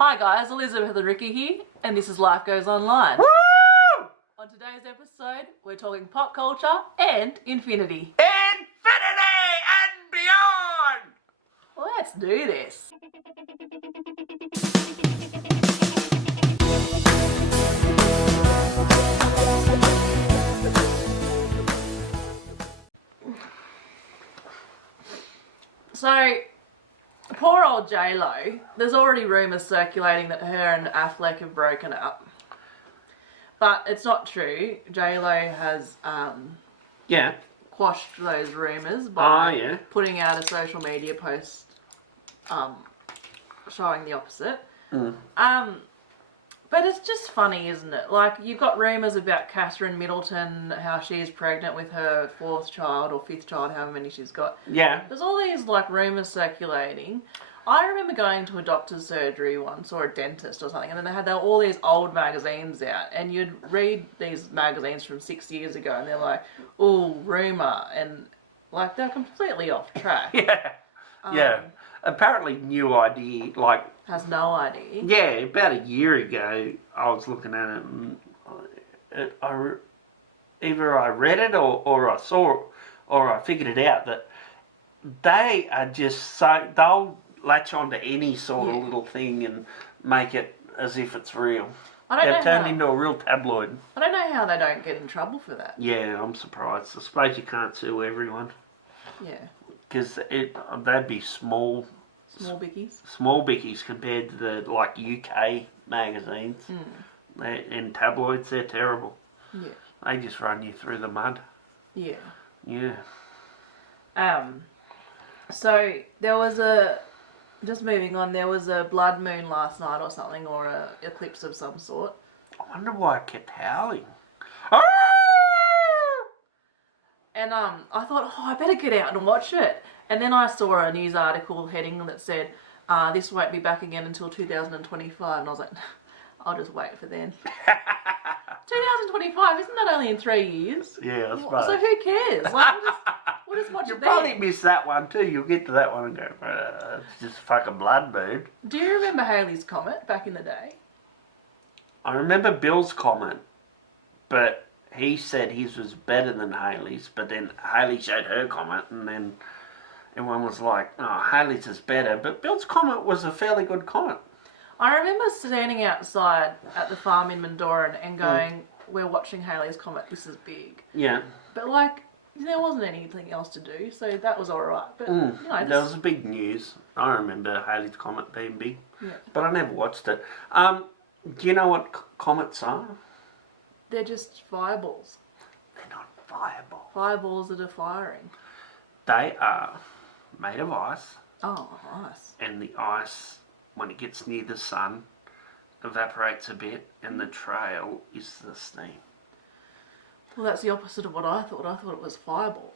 Hi guys, Elizabeth and Ricky here, and this is Life Goes Online. Woo! On today's episode, we're talking pop culture and infinity. Infinity and beyond! Let's do this. So, poor old J-Lo, there's already rumours circulating that her and Affleck have broken up. But it's not true. J-Lo has quashed those rumours by putting out a social media post showing the opposite. But it's just funny, isn't it? Like, you've got rumours about Catherine Middleton, how she's pregnant with her fourth child or fifth child, however many she's got. Yeah. There's all these, like, rumours circulating. I remember going to a doctor's surgery once, or a dentist or something, and then they had all these old magazines out, and you'd read these magazines from 6 years ago, and they're like, ooh, rumour, and, like, they're completely off track. Yeah. Apparently New ID, like... Has no ID. Yeah, about a year ago, I was looking at it, and either I read it or I saw it, or I figured it out, that they are just so... They'll latch onto any sort of little thing and make it as if it's real. They've turned into a real tabloid. I don't know how they don't get in trouble for that. Yeah, I'm surprised. I suppose you can't sue everyone. Yeah. Because they'd be small... Small bickies? Small bickies compared to the, like, UK magazines. And tabloids, they're terrible. Yeah. They just run you through the mud. Yeah. Yeah. So, there was just moving on, there was a blood moon last night or something, or a eclipse of some sort. I wonder why I kept howling. And I thought, I better get out and watch it. And then I saw a news article heading that said, this won't be back again until 2025. And I was like, I'll just wait for then. 2025, isn't that only in 3 years? Yeah, I suppose. So who cares? Like, we'll just watch it then. You'll probably miss that one too. You'll get to that one and go, it's just fucking blood moon. Do you remember Halley's Comet back in the day? I remember Bill's comment, but he said his was better than Haley's, but then Haley showed her comment, and then everyone was like, oh, Haley's is better, but Bill's comment was a fairly good comment. I remember standing outside at the farm in Mendoran and going, we're watching Halley's Comet, this is big. Yeah. But, like, there wasn't anything else to do, so that was alright. But, you know, that was big news. I remember Halley's Comet being big, but I never watched it. Do you know what comets are? They're just fireballs. They're not fireballs. Fireballs that are firing. They are made of ice. Oh, nice. And the ice, when it gets near the sun, evaporates a bit, and the trail is the steam. Well, that's the opposite of what I thought. I thought it was fireball.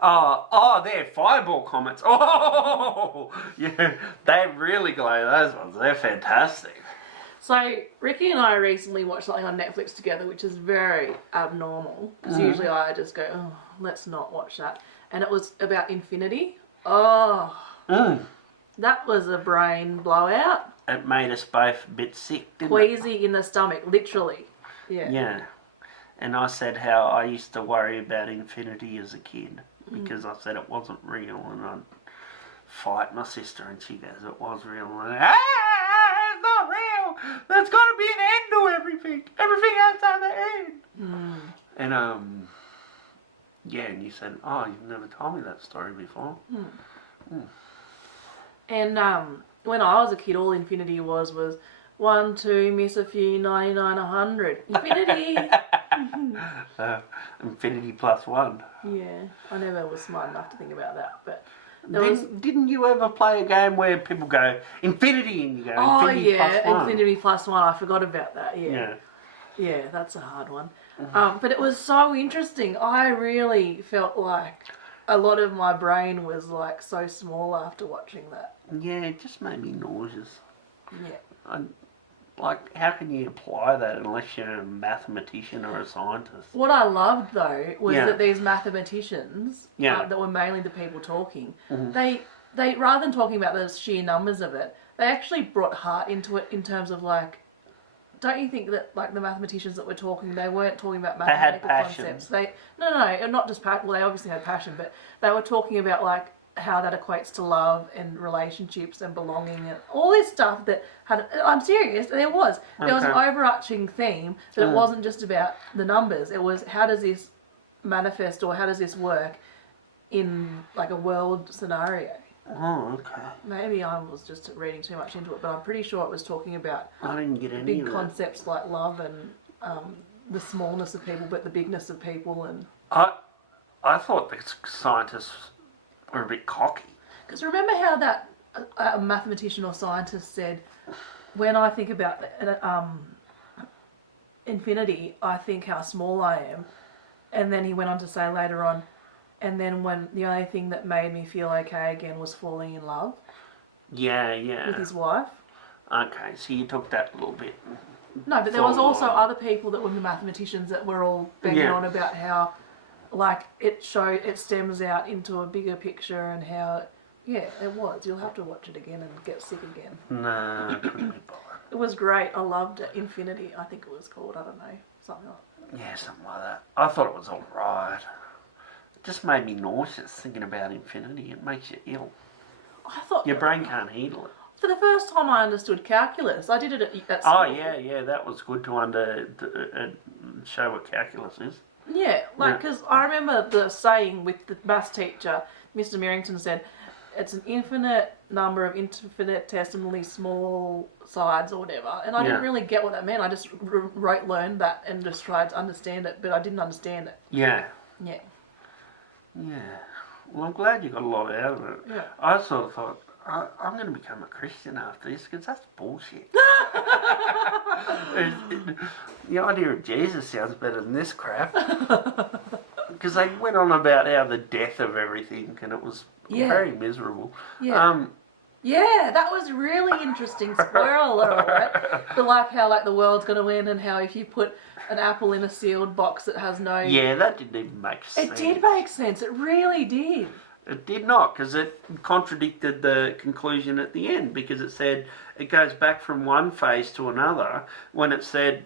Oh, they're fireball comets. Oh, yeah, they really glow, those ones. They're fantastic. So, Ricky and I recently watched something on Netflix together, which is very abnormal. Because usually I just go, oh, let's not watch that. And it was about infinity. Oh, that was a brain blowout. It made us both a bit sick, didn't it? Queasy in the stomach, literally. Yeah. Yeah. And I said how I used to worry about infinity as a kid. Because I said it wasn't real, and I'd fight my sister, and she goes, it was real. And I, it's not real. There's got to be an end to everything. Everything has to have an end. And, yeah, and you said, oh, you've never told me that story before. And when I was a kid, all infinity was 1, 2, miss a few, 99, 100. Infinity! Infinity plus 1. Yeah, I never was smart enough to think about that, but... Didn't you ever play a game where people go, infinity, and you go, infinity plus 1? Infinity plus 1, I forgot about that, yeah. Yeah, that's a hard one. But it was so interesting. I really felt like a lot of my brain was like so small after watching that. Yeah, it just made me nauseous. Yeah. Like, how can you apply that unless you're a mathematician or a scientist? What I loved, though, was that these mathematicians, that were mainly the people talking, they rather than talking about the sheer numbers of it, they actually brought heart into it in terms of like, don't you think that like the mathematicians that were talking, they weren't talking about They had mathematical passion. concepts. No, not just passion. Well, they obviously had passion, but they were talking about like how that equates to love and relationships and belonging and all this stuff that had. I'm serious. There was an overarching theme that it wasn't just about the numbers. It was how does this manifest or how does this work in like a world scenario. Oh, okay. Maybe I was just reading too much into it, but I'm pretty sure it was talking about I didn't get any big of that. concepts like love and the smallness of people, but the bigness of people. And I thought the scientists were a bit cocky. because remember how that a mathematician or scientist said, when I think about infinity, I think how small I am, and then he went on to say later on, and then when the only thing that made me feel okay again was falling in love Yeah. with his wife. Okay, so you took that a little bit. No, but there was also other people that were the mathematicians that were all banging on about how, like, it stems out into a bigger picture and how, it was. You'll have to watch it again and get sick again. No, couldn't be bothered. It was great. I loved it. Infinity, I think it was called. I don't know. Something like that. Yeah, something like that. I thought it was alright. It just made me nauseous thinking about infinity. It makes you ill. I thought Your brain can't handle it. for the first time I understood calculus. I did it at school. Oh, yeah, that was good to show what calculus is. Yeah, because I remember the saying with the maths teacher, Mr. Merrington said, it's an infinite number of infinitesimally small sides or whatever. And I didn't really get what that meant. I just learned that and just tried to understand it, but I didn't understand it. Yeah. Yeah. Yeah. Well, I'm glad you got a lot out of it. Yeah. I sort of thought, I'm going to become a Christian after this because that's bullshit. The idea of Jesus sounds better than this crap. Because they went on about how the death of everything, and it was very miserable. Yeah. Yeah, that was really interesting. Spoiler alert. But like how like the world's going to win and how if you put an apple in a sealed box that has no... Yeah, that didn't even make sense. It did make sense. It really did. It did not, because it contradicted the conclusion at the end, because it said it goes back from one phase to another when it said...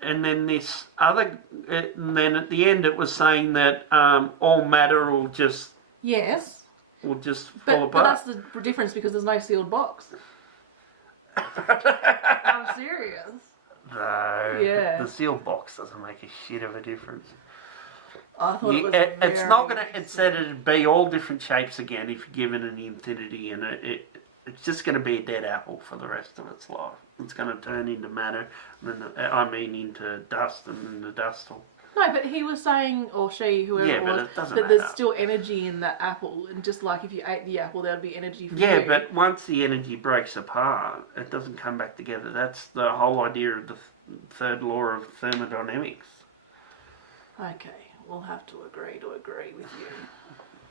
And then this other... And then at the end it was saying that all matter will just... Yes. Will just fall apart. But that's the difference because there's no sealed box. I'm serious. No. Yeah. The sealed box doesn't make a shit of a difference. I thought it was it's not going to... It said it'd be all different shapes again if you're given an infinity, and it's just going to be a dead apple for the rest of its life. It's going to turn into matter, and then, into dust, and then the dust will... No, but he was saying, or she, whoever it was, that there's still energy in that apple, and just like if you ate the apple, there would be energy for you. Yeah, but once the energy breaks apart, it doesn't come back together. That's the whole idea of the third law of thermodynamics. Okay, we'll have to agree with you.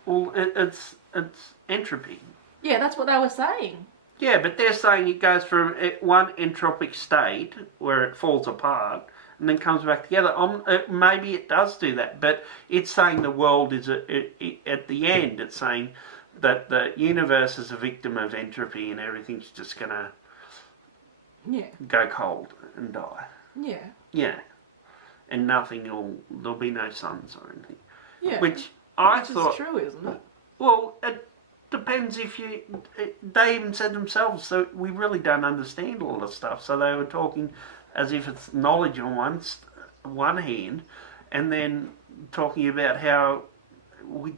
Well, it's entropy. Yeah, that's what they were saying. Yeah, but they're saying it goes from one entropic state, where it falls apart, and then comes back together. Maybe it does do that, but it's saying the world is, at the end, it's saying that the universe is a victim of entropy and everything's just going to go cold and die. Yeah. Yeah. And there'll be no suns or anything. Yeah. Which I Which thought... is true, isn't it? Well, it depends they even said themselves, so we really don't understand all this stuff. So they were talking as if it's knowledge on one hand, and then talking about how we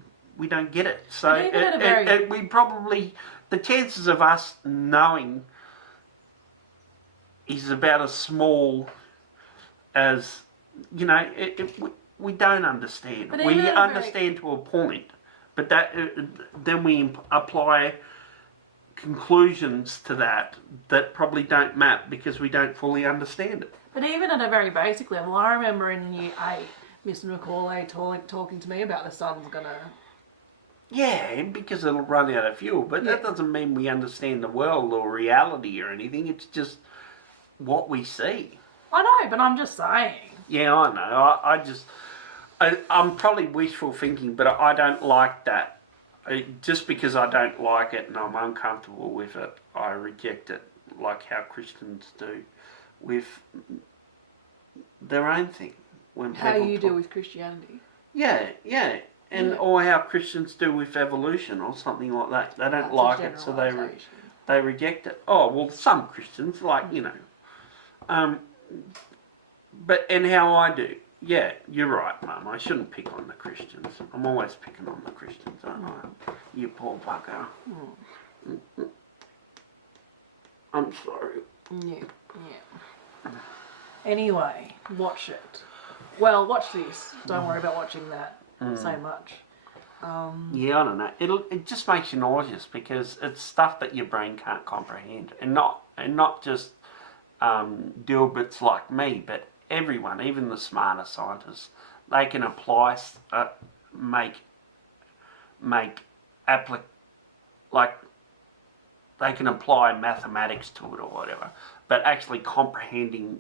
don't get it. So we probably, the chances of us knowing is about as small as, we don't understand. We understand to a point, but then we apply conclusions to that probably don't map because we don't fully understand it. But even at a very basic level, I remember in year 8, Mr. Macaulay talking to me about the sun's gonna... Yeah, because it'll run out of fuel, but that doesn't mean we understand the world or reality or anything. It's just what we see. I know, but I'm just saying. Yeah, I know. I'm probably wishful thinking, but I don't like that just because I don't like it and I'm uncomfortable with it, I reject it, like how Christians do with their own thing. When How people you talk, do with Christianity. yeah, and or how Christians do with evolution or something like that. They don't That's like a it, so generalisation. they reject it. Oh well, some Christians, like but and how I do. Yeah, you're right, Mum. I shouldn't pick on the Christians. I'm always picking on the Christians, aren't I? You poor bugger. I'm sorry. Yeah. Anyway, watch it. Well, watch this. Don't worry about watching that so much. Yeah, I don't know. It just makes you nauseous because it's stuff that your brain can't comprehend, and not just dilbits like me, but everyone, even the smarter scientists, they can apply they can apply mathematics to it or whatever, but actually comprehending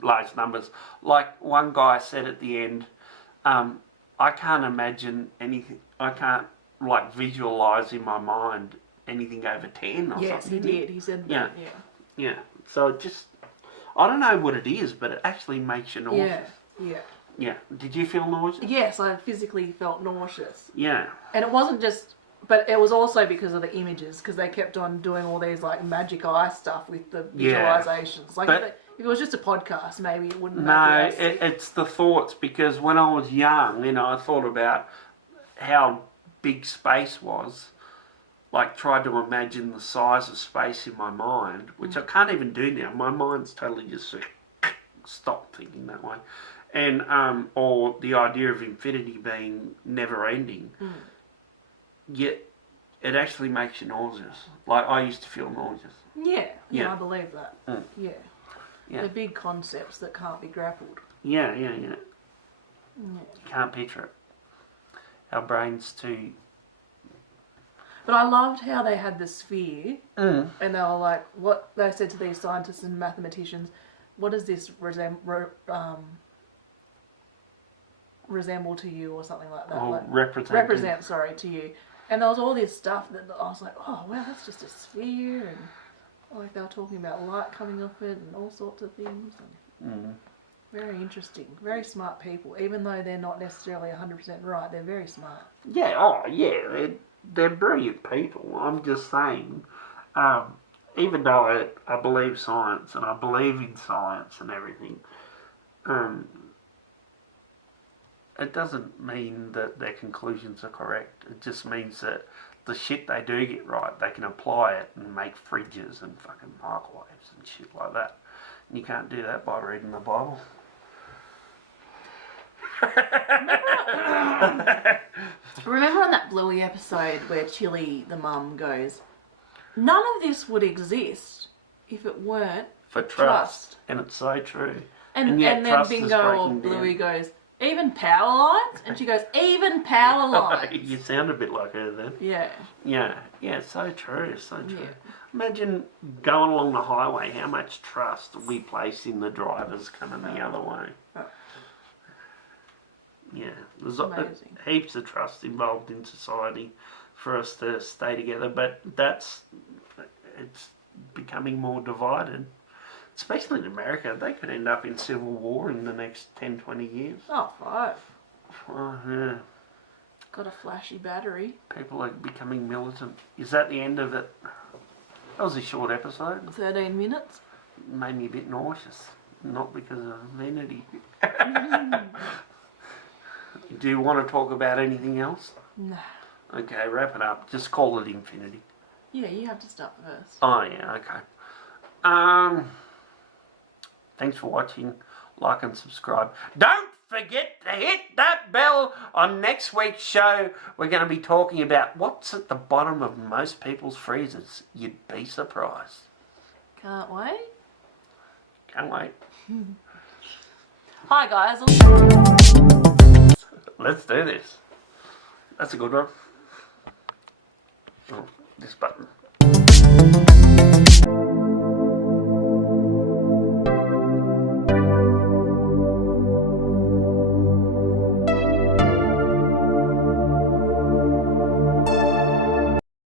large numbers. Like one guy said at the end, I can't imagine anything. I can't visualize in my mind anything over 10 or something. Yes, he did. He said that. Yeah. So it just, I don't know what it is, but it actually makes you nauseous. Yeah. Did you feel nauseous? Yes, I physically felt nauseous. Yeah. And it wasn't just, but it was also because of the images, because they kept on doing all these like magic eye stuff with the visualizations. Like if it was just a podcast, maybe it wouldn't. No, it's the thoughts, because when I was young, I thought about how big space was. Like, tried to imagine the size of space in my mind, which I can't even do now. My mind's totally just stopped thinking that way. And, or the idea of infinity being never ending. Yet, it actually makes you nauseous. Like, I used to feel nauseous. Yeah, I believe that. Yeah. Yeah. The big concepts that can't be grappled. Yeah. You can't picture it. Our brains too. But I loved how they had the sphere, and they were like, what they said to these scientists and mathematicians, what does this resemble to you, or something like that? Or like, represent, to you. And there was all this stuff that I was like, oh, wow, that's just a sphere, and like they were talking about light coming off it and all sorts of things. And very interesting, very smart people. Even though they're not necessarily 100% right, they're very smart. Yeah, they're brilliant people. I'm just saying, even though I believe science and I believe in science and everything, it doesn't mean that their conclusions are correct. It just means that the shit they do get right, they can apply it and make fridges and fucking microwaves and shit like that. And you can't do that by reading the Bible. Remember on that Bluey episode where Chili, the mum, goes, none of this would exist if it weren't for trust. And it's so true. And then Bingo or Bluey goes, even power lines? And she goes, even power lines. You sound a bit like her then. Yeah, so true, so true. Yeah. Imagine going along the highway, how much trust we place in the drivers coming the other way. Yeah, there's heaps of trust involved in society for us to stay together, but it's becoming more divided. Especially in America, they could end up in civil war in the next 10, 20 years. Oh, 5. Oh, yeah. Got a flashy battery. People are becoming militant. Is that the end of it? That was a short episode. 13 minutes. Made me a bit nauseous. Not because of vanity. Do you want to talk about anything else? No. Okay, wrap it up. Just call it infinity. Yeah, you have to start first. Oh, yeah, okay. Thanks for watching. Like and subscribe. Don't forget to hit that bell on next week's show. We're going to be talking about what's at the bottom of most people's freezers. You'd be surprised. Can't wait. Can't wait. Hi, guys. Let's do this. That's a good one. Oh, this button.